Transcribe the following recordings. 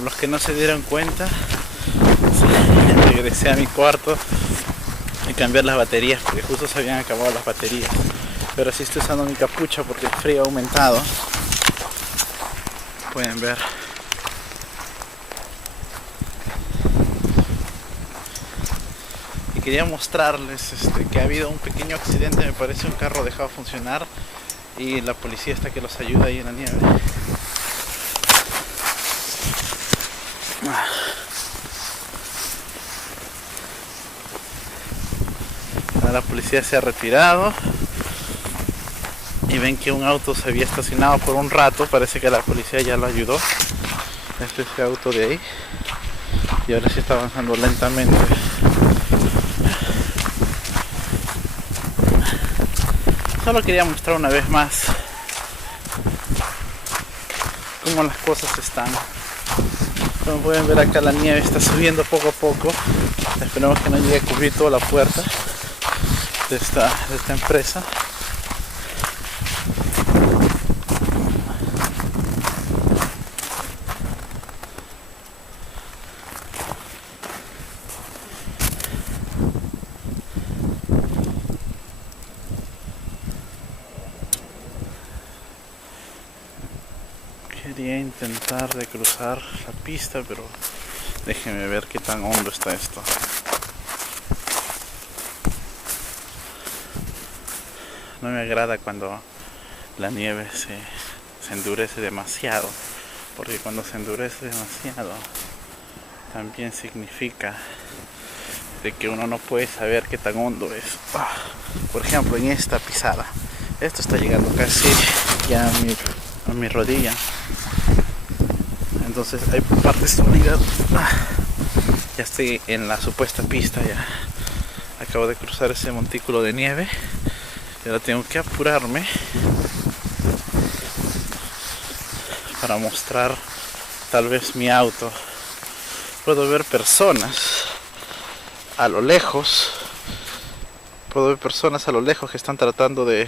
Para los que no se dieron cuenta, regresé a mi cuarto y cambiar las baterías porque justo se habían acabado las baterías. Pero sí estoy usando mi capucha porque el frío ha aumentado. Pueden ver. Y quería mostrarles que ha habido un pequeño accidente. Me parece un carro dejado funcionar y la policía está que los ayuda ahí en la nieve. La policía se ha retirado y ven que un auto se había estacionado por un rato. Parece que la policía ya lo ayudó. Este es el auto de ahí y ahora sí está avanzando lentamente. Solo quería mostrar una vez más cómo las cosas están. Como pueden ver, acá la nieve está subiendo poco a poco. Esperemos que no llegue a cubrir toda la puerta de esta empresa. Quería intentar de cruzar la pista, pero déjenme ver qué tan hondo está esto. No me agrada cuando la nieve se endurece demasiado, porque cuando se endurece demasiado también significa de que uno no puede saber qué tan hondo es. Por ejemplo, en esta pisada, esto está llegando casi ya a mi rodilla. Entonces hay partes sólidas. Ya estoy en la supuesta pista, ya acabo de cruzar ese montículo de nieve y ahora tengo que apurarme para mostrar tal vez mi auto. Puedo ver personas a lo lejos. Que están tratando de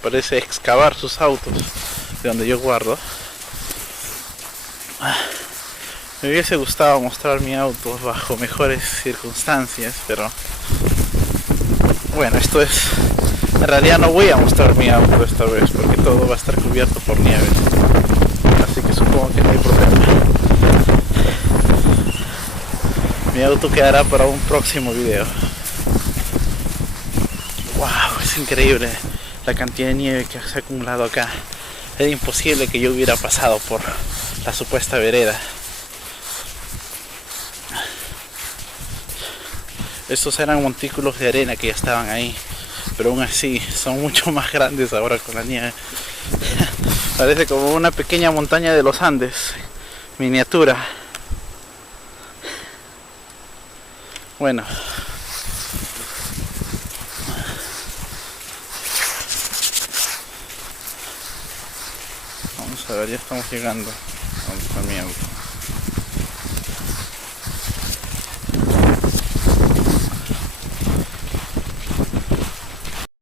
parece excavar sus autos de donde yo guardo. Me hubiese gustado mostrar mi auto bajo mejores circunstancias, pero bueno, esto es... En realidad no voy a mostrar mi auto esta vez porque todo va a estar cubierto por nieve. Así que supongo que no hay problema. Mi auto quedará para un próximo video. Wow, es increíble la cantidad de nieve que se ha acumulado acá. Era imposible que yo hubiera pasado por la supuesta vereda. Estos eran montículos de arena que ya estaban ahí, pero aún así son mucho más grandes ahora con la nieve. Parece como una pequeña montaña de los Andes, miniatura. Bueno, vamos a ver, ya estamos llegando. Vamos con mi auto.